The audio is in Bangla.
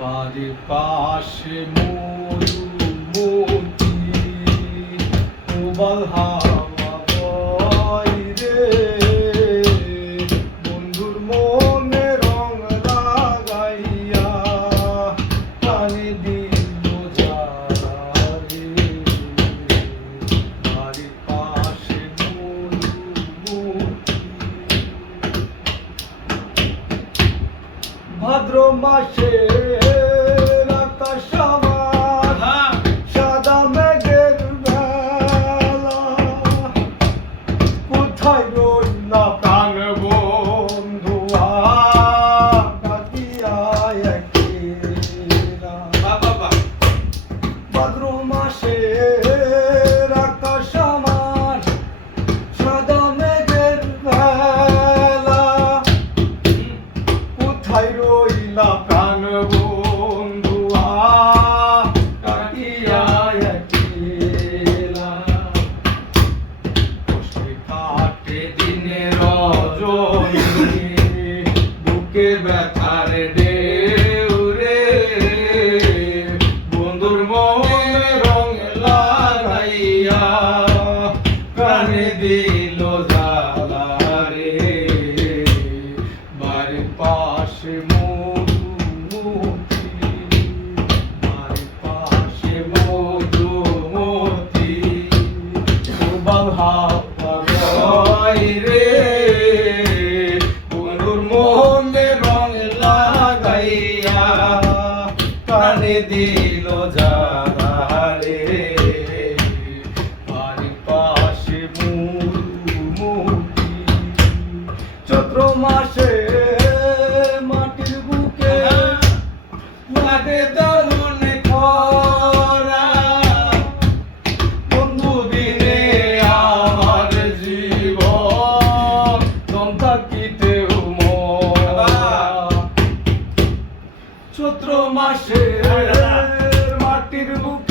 বাড়ির পাশে মধুমতি প্রবল হাওয়া বয় রে, বন্ধুর মনে রং লাগাইয়া প্রাণে দিল যারা রে। বাড়ির পাশে মধুমতি ভাদ্র মাসে আকাশ আমার সাদা মেঘের বেলা, কোথায় রইলা প্রাণ বন্ধু ডাকিয়া একলা। ভাদ্র মাসে আকাশ আমার সাদা মেঘের বেলা, কোথায় রইলা প্রাণ বন্ধু ডাকিয়া একলা। কষ্টে কাটে দিনের রজনী, বুকে ব্যথার ঢেউ রে, বন্ধুর মনে রং লাগাইয়া প্রাণে দিল জ্বালা রে। বাড়ির পাশে মধুমতি, বাড়ির পাশে মধুমতি প্রবল হাওয়া বয় রে, বন্ধুর মনে রং লাগাইয়া প্রাণে দিল যারা রে। বাড়ির পাশে মধুমতি চৈত্র মাসে মাটির বুকে লাগে দারুণ খরা, বন্ধু দিনে আমার জীবন দম থাকিতেও মরা। চৈত্র মাসে মাটির বুকে